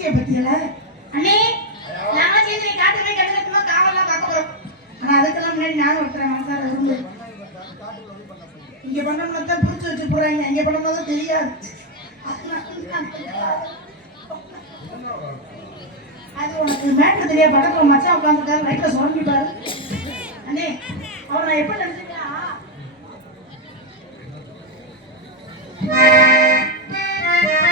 பூச்சியை பத்தியல? அண்ணே நான் சேர்ந்து காட்டுமே கட்டுக்கட்டுமா காவலாம் பார்க்க போறோம். ஆனா அதுக்கெல்லாம் முன்னாடி நான் ஒருத்தர் மனசார விரும்பு இங்க பண்ணோம்னா தான் புடிச்சு வச்சு போறாங்க. இங்க பண்ணோம்னா தான் தெரியாது. அது உனக்கு மேட்ரு தெரியாது. படத்துல மச்சா உட்காந்துட்டாரு லைட்ல சுரண்டிட்டாரு அண்ணே அவன் நான் எப்ப நினைச்சேன்னா என்னை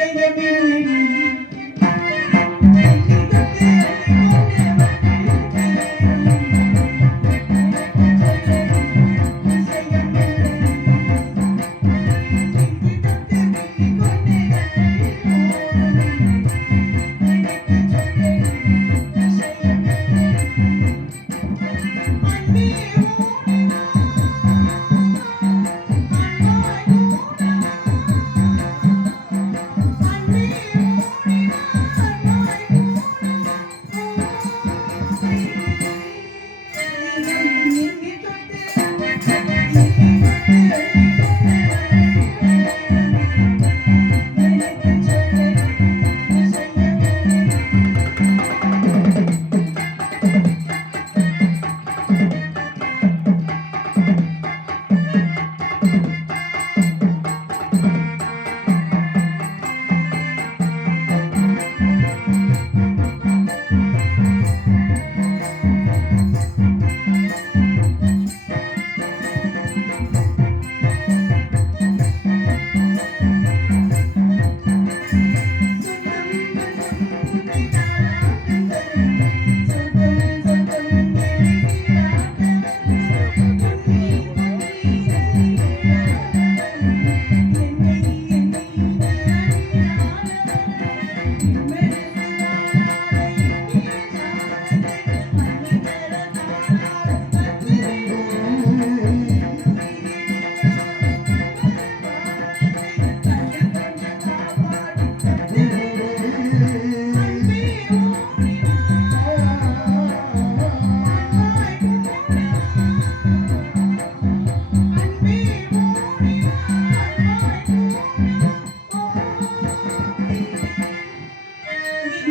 விஷயமில்லை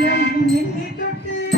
Yeah, you need to do.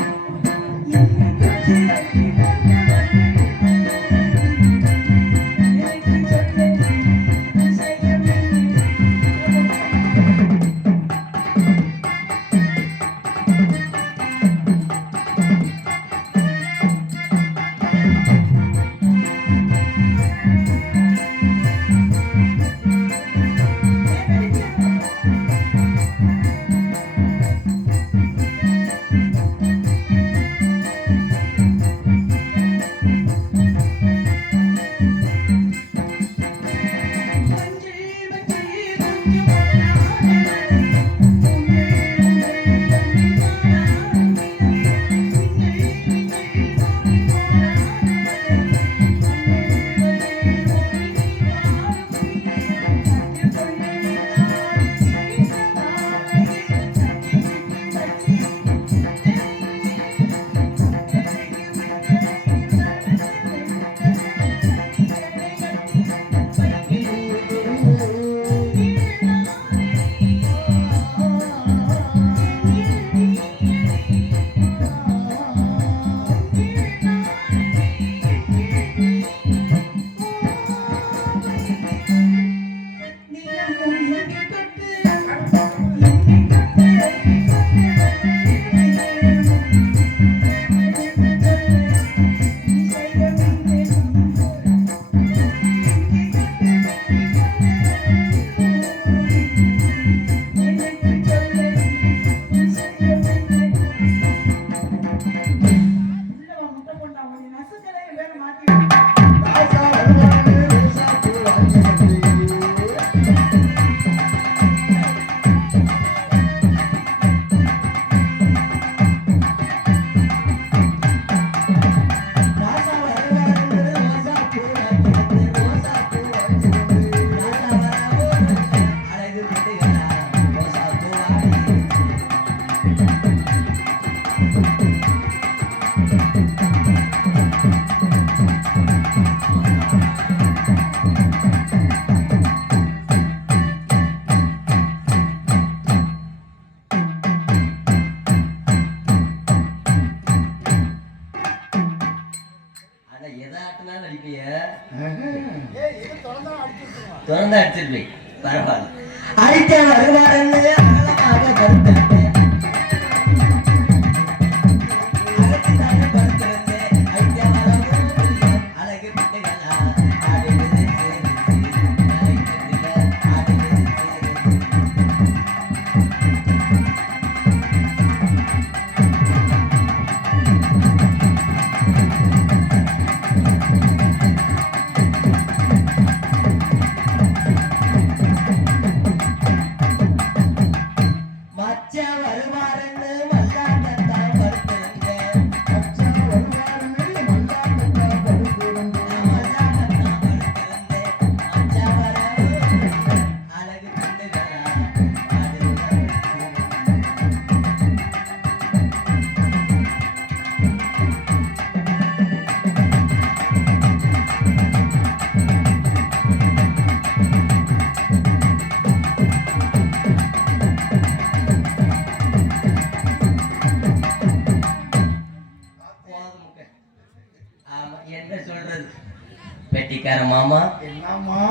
பெட்டிக்கார மாமா? என்னம்மா?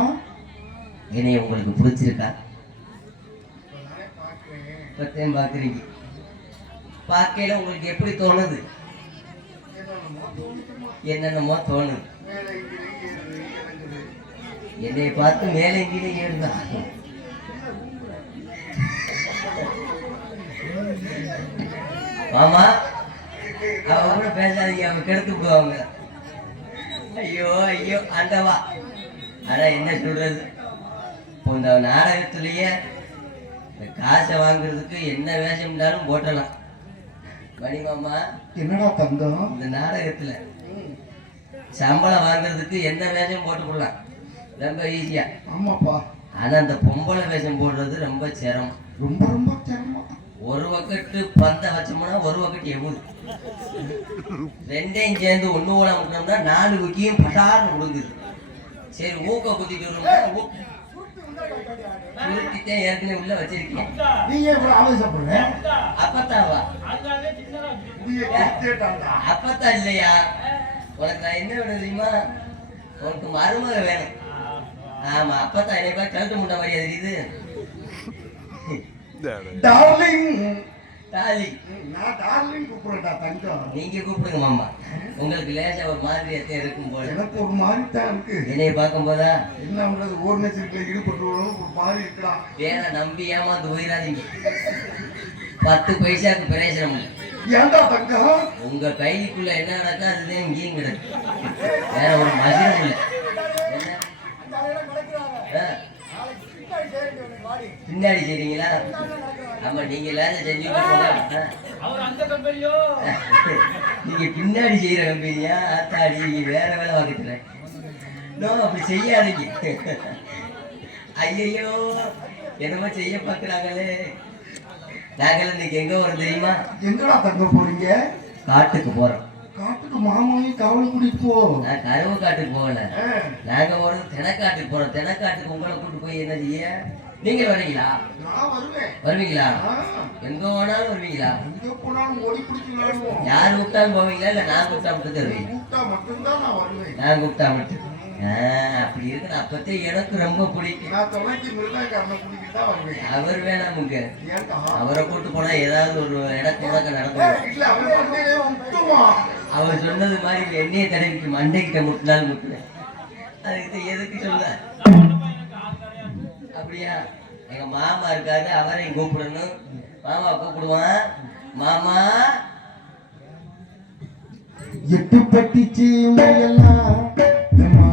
என்னைய உங்களுக்கு பிடிச்சிருக்கா? இப்பத்தையும் பாக்குறீங்க பார்க்கையில உங்களுக்கு எப்படி தோணுது? என்னென்னமோ தோணுது. என்னை பார்த்து மேலே கீழே ஏறுதா? மாமா அவ கூட பேசாதீங்க அவங்க கெடுத்து போவாங்க ஐயோ ஐயோ ஆண்டவா. ஆனா என்ன சொல்றது? இந்த நாடகத்திலேயே இந்த காசை வாங்குறதுக்கு என்ன வேஷம்னாலும் போட்டலாம் மணி மாமா என்னடா தங்கம்? இந்த நாடகத்துல சம்பளம் வாங்குறதுக்கு என்ன வேஷம் போட்டுக்கலாம் ரொம்ப ஈஸியா ஆமாப்பா. ஆனா அந்த பொம்பளை வேஷம் போடுறது ரொம்ப சிரமம். ரொம்ப ரொம்ப சிரமம். ஒரு வக்கட்டு பந்த வச்சோம்னா ஒரு வக்கட்டு எவ்வளவு? ரெண்டையும் சேர்ந்து ஒண்ணு கூட விட்டோம்னா நாலு குக்கியும் பட்டார்னு விழுங்குது சரி ஊக்க குத்திட்டு வருவோம்னா ஊக்க நிறுத்திட்டே ஏற்கனவே உள்ள வச்சிருக்கேன். நீங்க இவ்வளவு ஆவேசப்படுற அப்பத்தாவா அப்பத்தா இல்லையா? உனக்கு நான் என்ன விட தெரியுமா? உனக்கு மருமக வேணும். ஆமா அப்பத்தா என்னை பார்த்து கழுத்து முட்டை மாதிரியா தெரியுது டார்லிங் தாலி. நான் டார்லிங் கூப்பிடுறேன்டா தங்கம். நீங்க கூப்பிடுங்க மாமா. உங்களுக்கு லேசா ஒரு மாதிரி இருக்கும் போல. எனக்கு ஒரு மாதிரி தான் இருக்கு. என்னைய பார்க்கும் போதா என்ன பண்றது ஓர் நெச்சிருக்கல ஈடுபட்டு ஒரு மாதிரி இருக்கடா. வேற நம்பி ஏமாந்து போயிடாதீங்க. பத்து பைசாக்கு பிரயோஜனம் இல்லை. தங்கம்? உங்க கைக்குள்ள என்ன நடக்கா அதுதான் இங்கேயும் கிடக்கு. வேற ஒரு மசிரம் இல்லை என்ன? ஆ. பின்னாடி செய்றீங்களா ஆமா நீங்க லேசா செஞ்சுட்டு. நீங்க பின்னாடி செய்யற கம்பெனியா? ஆத்தாடி நீங்க வேற வேலை பார்க்கல நோ அப்படி செய்யாதீங்க. ஐயையோ என்னமோ செய்ய பார்க்கறாங்களே. நாங்கள் இன்னைக்கு எங்க வரோம் தெரியுமா? எங்கடா தங்க போறீங்க? காட்டுக்கு போறோம். காட்டுக்கு மாமாவையும் கவலை கூட்டிட்டு போ. நான் கருவு காட்டுக்கு போகல. நாங்க போறது தெனக்காட்டுக்கு போறோம். தெனக்காட்டுக்கு உங்களை கூட்டு போய் என்ன செய்ய? நீங்க வரீங்களா நான் வருவேன். வருவீங்களா? ஆ, எங்க வேணாலும் வருவீங்களா? எங்க போனாலும் ஓடி பிடிச்சி யார் கூப்பிட்டாலும் போவீங்களா? இல்ல நான் கூப்பிட்டா மட்டும் தருவீங்க கூப்பிட்டா மட்டும்தான் நான் வருவேன். நான் கூப்பிட்டா மட்டும். அப்படி இருக்கு அப்பத்தே எனக்கு ரொம்ப பிடிக்கும். தான் அவர் வேணாமுங்க ஏன்டா அவரை கூட்டு போனா ஏதாவது ஒரு இடத்துல நடக்கும். அவர் சொன்னது மாதிரி எண்ணெயை தடவிக்கு மண்டைக்கிட்ட முட்டினால் முட்டுனேன் அதுக்கு எதுக்கு சொல்ல அப்படியா? எங்க மாமா இருக்காரு அவரை கூப்பிடணும். மாமா கூப்பிடுவான். மாமா? எட்டு பட்டிச்சு எல்லாம் நம்ம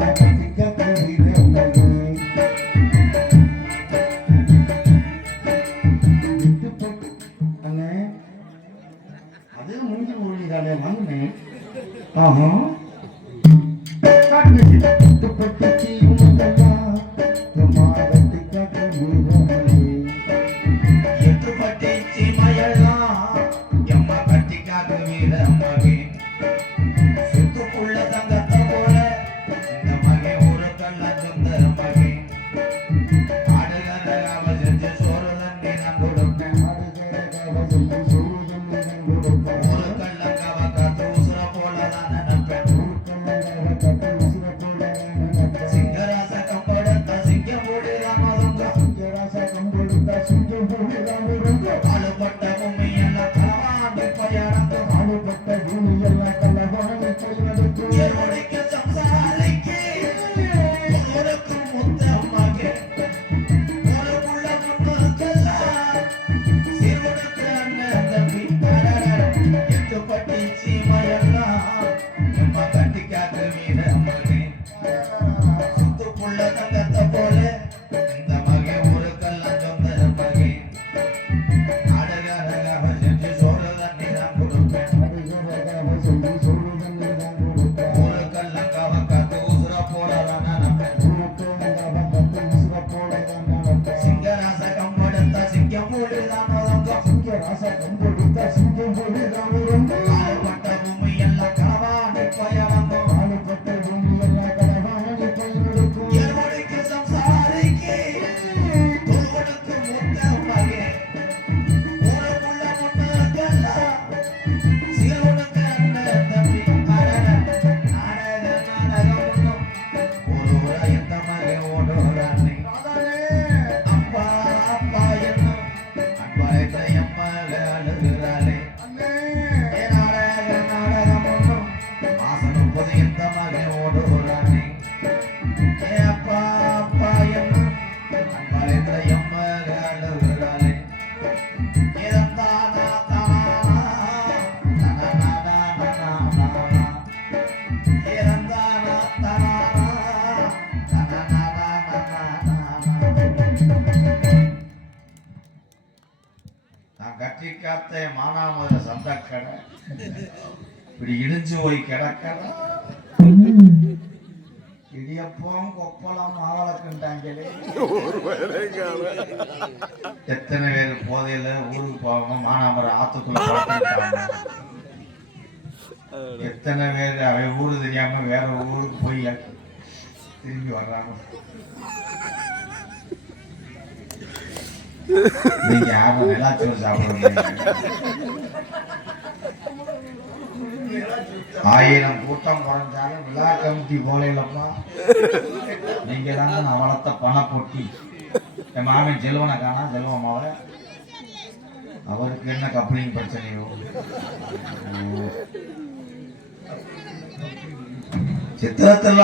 Amen. இப்படி இடிஞ்சு போய் கிடக்கடை இடியப்பம் கொப்பளம் மாவளக்குண்டாங்களே எத்தனை பேர் போதையில ஊருக்கு போவாங்க மானாமரம் ஆத்துக்குள்ள எத்தனை பேர் அவை ஊரு தெரியாம வேற ஊருக்கு போய் திரும்பி வர்றாங்க? நீங்க யாரும் நிலாச்சோறு சாப்பிடுறீங்க ஆயிரம் கூட்டம் குறைஞ்சாலும் விழா கமிட்டி போலையிலப்பா. நீங்க தாங்க நான் வளர்த்த பண பொட்டி என் மாமன் செல்வனை காணா செல்வம் மாவ அவருக்கு என்ன கப்ளிங் பிரச்சனையோ ஐயோ.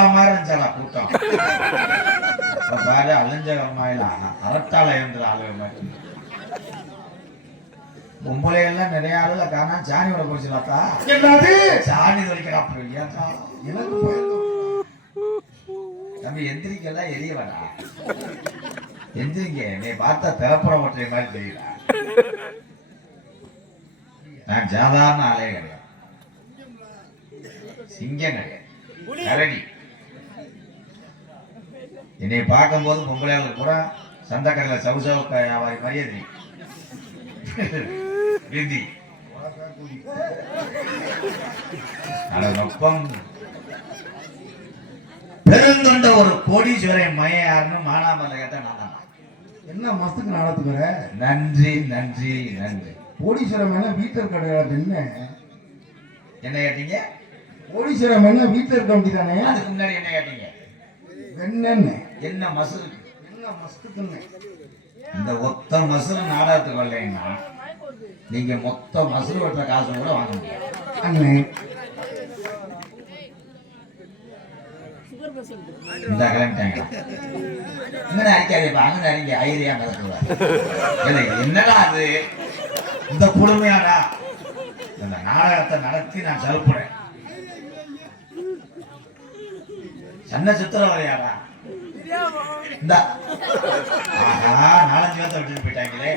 மாதிரி இருந்துச்சாடா கூட்டம். இப்ப பாரு அழிஞ்ச அம்மாயில அரட்டால இருந்துரு பொம்பளை எல்லாம் நிறைய ஆளுல காணா சாணி விட போச்சுலாத்தா என்னது? சாணி தொலைக்கிறாப்பு இல்லையாக்கா எனக்கு பயந்து தம்பி எந்திரிக்கெல்லாம் எரிய வேடா எந்திரிங்க. நீ பார்த்தா திறப்புற ஒற்றை மாதிரி தெரியல நான் சாதாரண ஆளே கிடையாது. சிங்கம் கிடையாது. கரடி. என்னை பார்க்கும்போது பொம்பளையாளுக்கு பூரா சந்தக்கரையில் சவு சவு வியாபாரி மாதிரியே தெரியும் விதி. பெருந்தொண்ட ஒரு கோடீஸ்வரன் மையம் யாருன்னு மானாமல்ல கேட்டா நான் தான். என்ன மாசத்துக்கு நடத்துக்கிற நன்றி நன்றி நன்றி. கோடீஸ்வரம் மேல வீட்டில் கிடையாது என்ன? என்ன கேட்டீங்க? கோடீஸ்வரம் என்ன வீட்டில் இருக்க வேண்டியதானே? அதுக்கு முன்னாடி என்ன கேட்டீங்க? என்னன்னு? என்ன மசுறு என்ன மஸ்துக்குன்னு? இந்த ஒத்த மசுறு நாடகத்துக்கு வரலைன்னா நீங்க மொத்த மசுறு வெட்டுற காசு கூட வாங்க முடியாது. அண்ணே இந்த கிளம்பிட்டாங்க. அங்கே ஐரியா மிதக்குவா என்னடா அது? இந்த குழுமையாடா இந்த நாடகத்தை நடத்தி நான் செலுப்புறேன் சன்ன ஆஹா நாலஞ்சு பேர்த்த விட்டுட்டு போயிட்டாங்களே.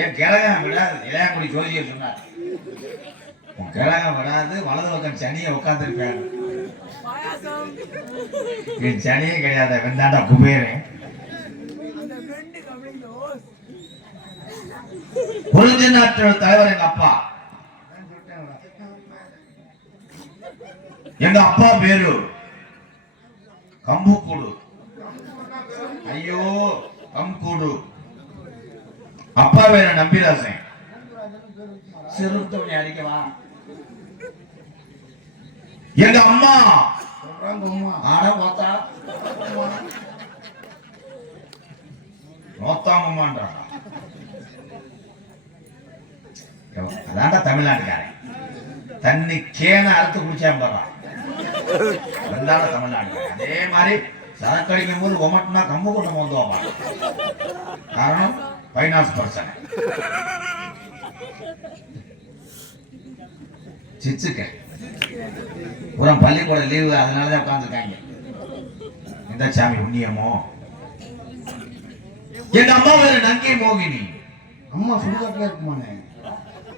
என் கிழகம் விடாது? இளையாங்குடி ஜோதியர் சொன்னார். கிழகம் விடாது வலது பக்கம் சனியை உட்காந்துருப்பேன் என் சனியே கிடையாது வெந்தாண்டா குபேரன். புரிஞ்சு நாட்டு தலைவர் எங்க அப்பா. எங்க அப்பா பேரு? கம்புக்கூடு. ஐயோ கம்புக்கூடு அப்பா பேரு நம்பிராசன். சிறுத்தவனை அடிக்கவா? எங்க அம்மா? ஆட பார்த்தா நோத்தாமம்மான்றா அதான்டா தமிழ்நாட்டுக்காரன். தண்ணி கேன அறுத்து குடிச்சான் போறான் வந்தாட தமிழ்நாட்டுக்காரன். அதே மாதிரி சரக்கு அடிக்கும் போது ஒமட்டினா கம்பு கூட்டம் வந்து காரணம் ஃபைனான்ஸ் பர்சன் சிச்சுக்க புறம் பள்ளிக்கூட லீவு அதனால தான் உட்காந்துருக்காங்க இந்த சாமி புண்ணியமோ என் அம்மா பேரு நங்கை மோகினி அம்மா சுடுகாட்டில் இருக்குமானே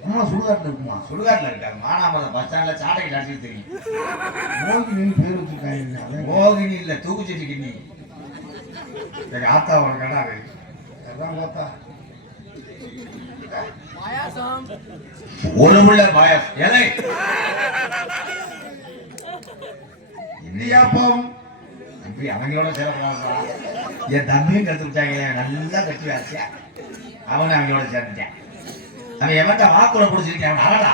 அம்மா சுடுகாட்டுல இருக்குமா? சுடுகாட்டுல இருக்காங்க மானாமரம் பஸ் ஸ்டாண்ட்ல சாட்டையில் அடிச்சு தெரியும். மோகினின்னு பேர் வச்சிருக்காங்க மோகினி இல்ல தூக்குச்சட்டி கிண்ணி. எங்க ஆத்தா ஒரு கடாது அதான் பார்த்தா. ஒரு முள்ள பாயஸ் எலை இடியாப்பம் தம்பி அவங்களோட சேரப்படாதா என் தம்பியும் விட்டாங்களே நல்லா கட்டி வச்சா அவனும் அவங்களோட சேர்ந்துட்டான். அவன் எவன்ட்ட வாக்குல பிடிச்சிருக்கேன் அவன் அழடா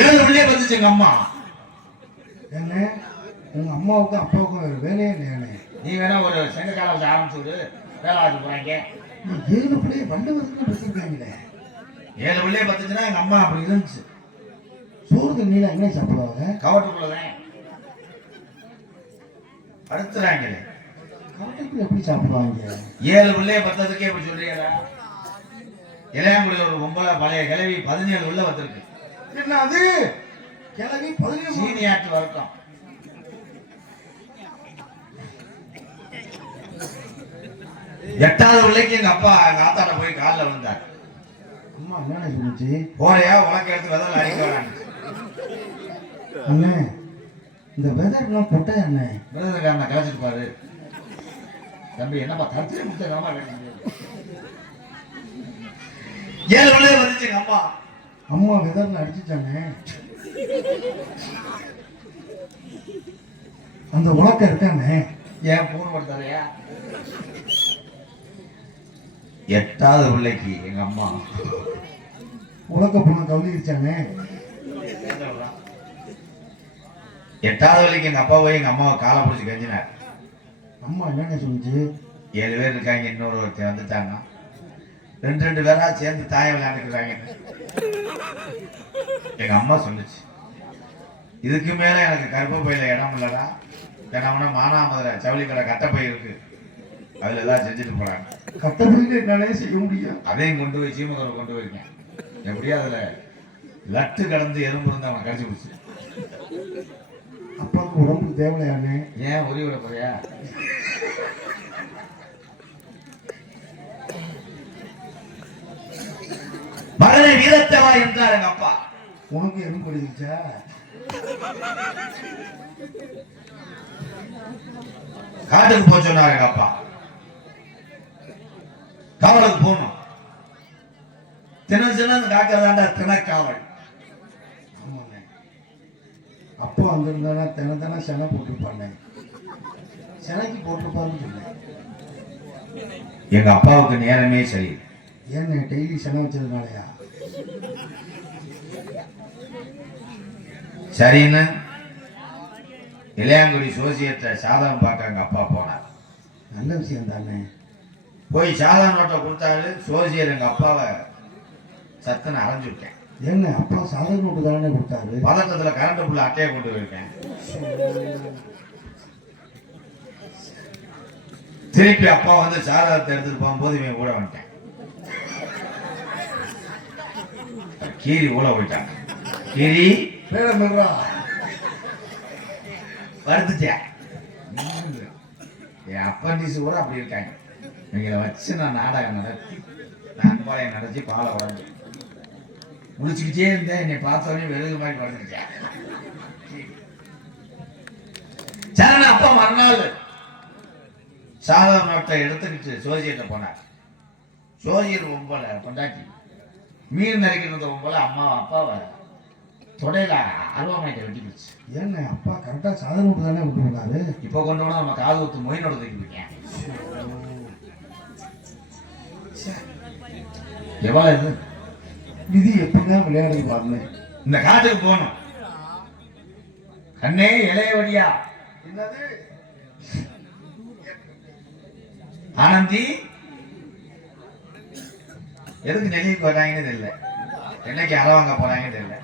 ஏழு பிள்ளைய வந்துச்சு எங்க அம்மா. ஏங்க உங்க அம்மாவுக்கும் அப்பாவுக்கும் வேற வேலையே இல்லையாண்ணே? நீ வேணா ஒரு செங்க கால வச்சு ஆரம்பிச்சு விடு. வேலை ஆச்சு போறாங்க. ஏழு பிள்ளைய வள்ளுவருக்கு வச்சிருக்காங்களே ஏழு பிள்ளைய பத்துச்சுன்னா எங்க அம்மா அப்படி இருந்துச்சு. சோறு தண்ணியில என்ன சாப்பிடுவாங்க? கவட்டுக்குள்ளதான். படுத்துறாங்களே. எப்படி சாப்பிடுவாங்க? ஏழு பிள்ளைய பத்ததுக்கே இப்படி சொல்றியடா இளையாங்குடி ஒரு பொம்பளை பழைய கிழவி பதினேழு உள்ள வந்திருக்கு என்ன அது கிளவி பதினேழு. சீனியாட்டு வரட்டும் எட்டாவது பிள்ளைக்கு எங்க அப்பா எங்க ஆத்தாட்ட போய் காலில் விழுந்தார். அம்மா என்னண்ணே சொல்லுச்சு போறையா உலக்க எடுத்து விதல் அடிக்க வேணாம். அண்ணே இந்த வெதர்லாம் பொட்டை அண்ணே? விருதுக்காரனை கலைச்சிட்டு பாரு. தம்பி என்னப்பா தத்திரி முத்தகாம ஏழு பிள்ளைய வந்துச்சு எங்க அம்மா? அம்மா வெதர்ல அடிச்சுட்டானே. அந்த உலக்க இருக்கானே. ஏன் பூன் படுத்தாரையா எட்டாவது பிள்ளைக்கு எங்க அம்மா. உலக்க பொண்ணை கவுளிச்சானே எட்டாவது வரைக்கும் எங்க அப்பா போய் எங்க அம்மாவை காலை பிடிச்சி கஞ்சினார். அம்மா என்னண்ணே சொல்லுச்சு? ஏழு பேர் இருக்காங்க இன்னொரு ஒருத்தர் வந்துட்டாங்க ரெண்டு ரெண்டு பேரா சேர்ந்து தாயம் விளையாண்டுக்கிறாங்க எங்க அம்மா சொல்லுச்சு. இதுக்கு மேல எனக்கு கருப்பு பையில இடம் இல்லடா. ஏன்னா மானாமதுரை ஜவுளி கடை கட்டப்பை இருக்கு. அதுல எல்லாம் செஞ்சுட்டு போறாங்க. கட்டப்படியில் என்னாலே செய்ய முடியும் அதையும் கொண்டு போய் சீமக்கரை கொண்டு போயிருக்கேன். எப்படியும் அதுல லட்டு கடந்து எறும்பு இருந்து அவனை கடிச்சு போச்சு அப்பாவுக்கு உடம்புக்கு தேவையானே ஏன் உரி விட போறியா? மகனை வீரத்தவா என்றார் எங்க அப்பா. உனக்கு எறும்பு கடிச்சிச்சா காட்டுக்கு போக சொன்னார் எங்க அப்பா. காவலுக்கு போகணும். தின தினம் காக்கிறதாண்ட தினக்காவல். அப்பா வந்திருந்தானா தின தினம் செனை போட்டிருப்பானே செனைக்கு போட்டிருப்பாருன்னு சொன்னேன். எங்க அப்பாவுக்கு நேரமே சரி. ஏண்ணே டெய்லி செனை வச்சதுனாலயா? சரின்னு இளையாங்குடி சோசியத்தை சாதகம் பார்க்க எங்க அப்பா போனார். நல்ல விஷயம் தானே. போய் சாதா நோட்டை கொடுத்தாரு சோசியர் எங்க அப்பாவை சத்துன்னு அரைஞ்சு விட்டேன். ஏண்ணே அப்பா சாதக நோட்டு தானே கொடுத்தாரு? பதட்டத்துல கரண்ட் புள்ள அட்டையை கொண்டு போயிருக்கேன். திருப்பி அப்பா வந்து சாதகத்தை எடுத்துட்டு போகும்போது இவன் கூட வந்துட்டேன். கீரி ஊழ போயிட்டாங்க கீரி பேர மெல்றா. வருத்துட்டேன் என் அப்பண்டிஸ் கூட அப்படி இருக்காங்க. இவங்களை வச்சு நான் நாடகம் நடத்தி நான் அன்பாளையம் நடத்தி பாலை உடஞ்சு முடிச்சுக்கிட்டே இருந்தேன் என்னை பார்த்தோன்னே வெறுகு மாதிரி படுத்துக்கிட்டேன். சரண அப்பா மறுநாள் சாதக நோட்டை எடுத்துக்கிட்டு சோசியத்தை போனார். சோசியர் பொம்பளை பொண்டாட்டி. மீன் நறுக்கிட்டு பொம்பளை அம்மா அப்பாவை தொடையில அருவாமைட்டை வெட்டிக்கிடுச்சு. ஏண்ணே அப்பா கரெக்டாக சாதக நோட்டு தானே விட்டு போனாரு? இப்போ கொண்டு போனா நம்ம காது ஊத்து மொயினோட தூக்கி போய்க்கேன் எவ்வளவு இது எப்படிதான் விளையாடுது பாருங்க. இந்த காட்டுக்கு போகணும். கண்ணே இளையவடியா. என்னது? ஆனந்தி. எதுக்கு டெல்லிக்கு வர்றாங்கன்னு தெரியல. என்னைக்கு அற வாங்க போறாங்கன்னு தெரியல.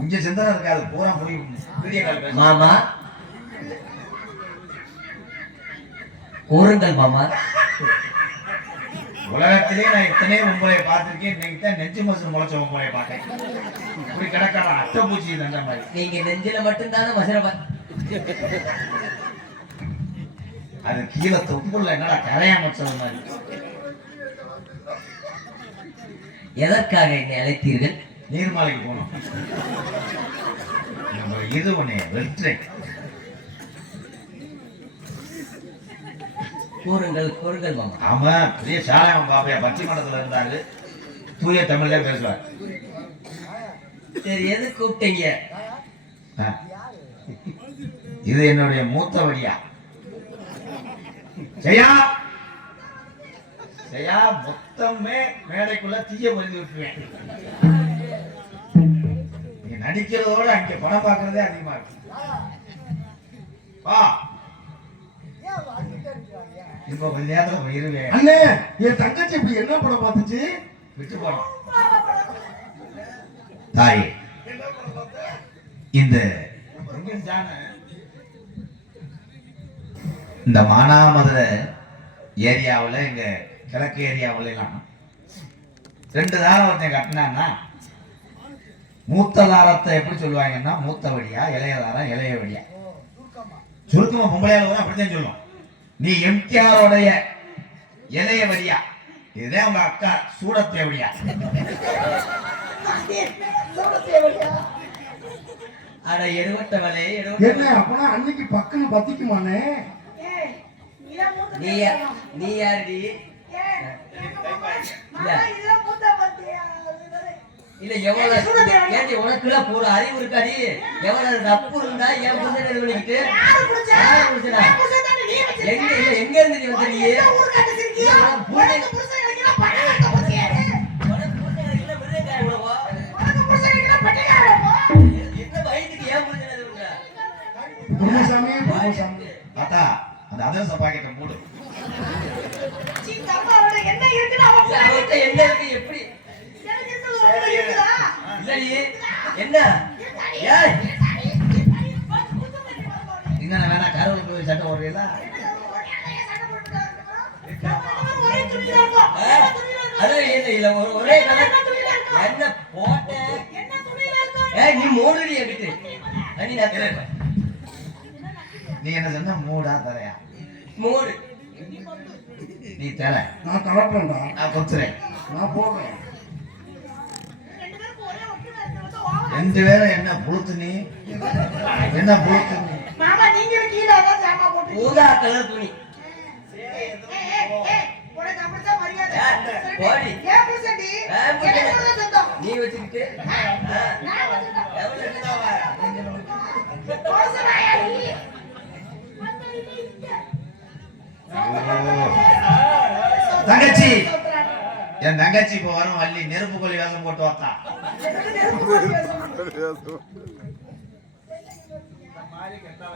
இங்க சிந்தனை இருக்காது பூரா முடியும். மாமா. கூறுங்கள் மாமா. உலகத்திலே நான் எத்தனையோ பொம்பளை பார்த்திருக்கேன். இன்னைக்கு தான் நெஞ்சு மசு முளைச்ச பொம்பளை பார்த்தேன் இப்படி கிடக்காத அட்டை பூச்சி தண்ட மாதிரி. நீங்க நெஞ்சில மட்டும்தானே மசுரப்பா அது கீழே தொப்புள்ள என்னடா கரையான் வச்சது மாதிரி. எதற்காக என்னை அழைத்தீர்கள்? நீர்மாலைக்கு போனோம் நம்ம இது ஒண்ணு வெற்றி கூறுங்கள் கூறுங்கள் மாமா. அவன் பெரிய சாலையன் பாப்பையா? பச்சை மண்டலத்துல இருந்தாரு. தூய தமிழ்ல பேசுவார். சரி எது கூப்பிட்டீங்க. இது என்னுடைய மூத்த வழியா? ஜெயா! ஜெயா மொத்தமே மேடைக்குள்ள தீய பொறிந்து விட்டுருவேன். நீ நடிக்கிறதோட அங்க படம் பார்க்கறதே அதிகமா இருக்கு. வா. இப்போ கொஞ்ச நேரத்துல இருவேன் அண்ணே என் தங்கச்சி இப்படி என்ன படம் பார்த்துச்சு? விட்டு போனோம் தாய் இந்த இந்த மானாமதுரை ஏரியாவில் எங்க கிழக்கு ஏரியாவுல எல்லாம் ரெண்டு தாரம் ஒருத்தன் கட்டினான்னா மூத்த தாரத்தை எப்படி சொல்லுவாங்கன்னா மூத்த வழியா இளைய தாரம் இளைய வழியா. சுருக்கமா பொம்பளையால அப்படித்தான் சொல்லும். நீ எம்கேஆரோடைய இளைய வழியா இதுதான் உங்க அக்கா சூடத்தே வழியா அட எடுவட்டவளே என்ன அப்பனா அன்னைக்கு பக்கம் பத்திக்குமானே நீ யா- நீ யாருடி மாமா, இதெல்லாம் மூத்த பத்தியா? அதுதானே. இல்ல எவ்வளவு ஏண்டி உனக்குள்ள பூர அறிவு இருக்காடி. எவ்வளவு தப்பு இருந்தா என் புருஷனை பண்ணிக்கிட்டு. எங்க இல்ல எங்க இருந்து நீ வந்த நீ? உனக்கு. உனக்கு? உனக்கு ஏன் என்ன இருக்கு எப்படி என்ன? ஏய். இங்க வேணா கருவலை போய் சட்டை ஓடுறீங்களா ஒரே? என்ன என்ன? என்ன போட்ட? என்ன நீ மூடுடி என்கிட்ட. அடி நான். நீ என்ன சொன்ன? மூடா தரையா? மூடு. நீ தர நான் கலப்பேன்டா. நான் கொத்துறேன். நான் போடுறேன் ரெண்டு பேருக்கும் ஒரே ஒற்றுமை இருக்கிறது ஓவர். ரெண்டு பேரும் என்ன புழுத்து நீ என்ன புழுத்து நீ மாமா நீங்களும் கீழே அதான் ஜாமா போட்டு ஊதா கலர் துணி. நீ வச்சுக்கிட்டு? தங்கச்சி என் தங்கச்சி இப்ப வரும் வள்ளி நெருப்பு கொல்லி வேஷம் போட்டு வாத்தா மாறி கெட்டா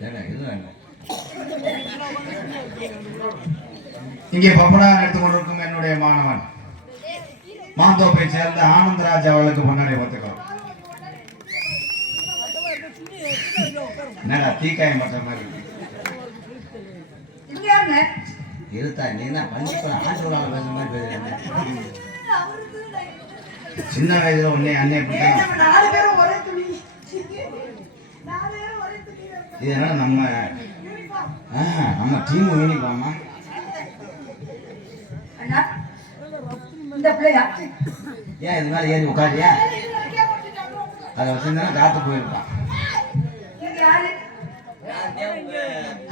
என்ன இது என்ன? இங்கே பப்படாக எடுத்துக்கொண்டிருக்கும் என்னுடைய மாணவன். மாந்தோப்பை சேர்ந்த ஆனந்தராஜ் அவளுக்கு முன்னாடி பார்த்துக்கோ என்னடா தீக்காயம் பண்ற மாதிரி இருத்தா நீ என்ன பள்ளிக்கூட ஆண்டோரால பேசுற மாதிரி பேசுறேன் சின்ன வயசுல உன்னை அண்ணே ஏய், பிடிக்கும் நம்ம நம்ம டீம் யூனிஃபார்மா ஏன் இது மாதிரி ஏறி உட்காரியா அதை வச்சிருந்தா காத்து போயிருப்பான்.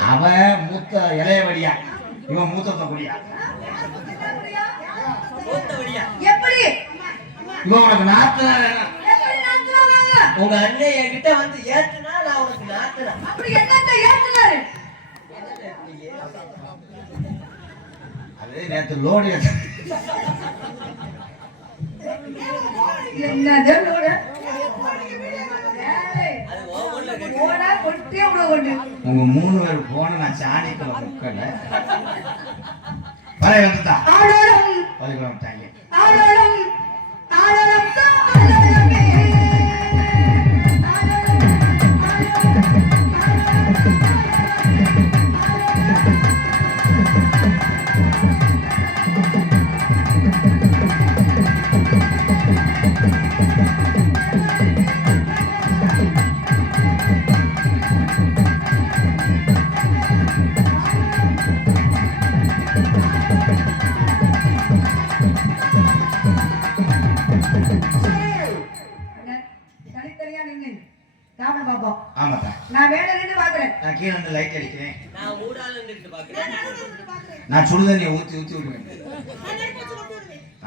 அவன் மூத்த இளையவடியா. இவன் மூத்த குடியா. எப்படி? உனக்கு நடத்துறாங்க உங்க அண்ணன் என்கிட்ட வந்து ஏத்துனா நான் உனக்கு நாத்துறேன் அப்படி என்னத்த ஏத்துனாரு? அது நேத்து லோடு என்னது. உங்க மூணு பேர் போன நான் சாணிக்குள்ள முக்கல. விட்டாங்க ஆடோடும், ஆடோடும்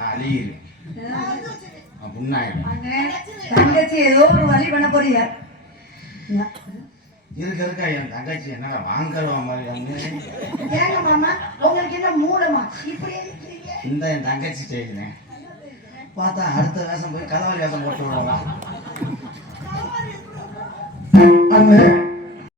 அழியிரு தங்கச்சி ஏதோ ஒரு வழி பண்ண போறீங்க. இருக்க இருக்க என் தங்கச்சி. என்னடா வாங்குறவ மாதிரி ஏங்க மாமா உங்களுக்கு என்ன மூலமா? இப்படி இந்த என் தங்கச்சி செய்கிறேன் பார்த்தா அடுத்த வேஷம் போய் கதவாளி வேஷம் போட்டு விடுவாங்க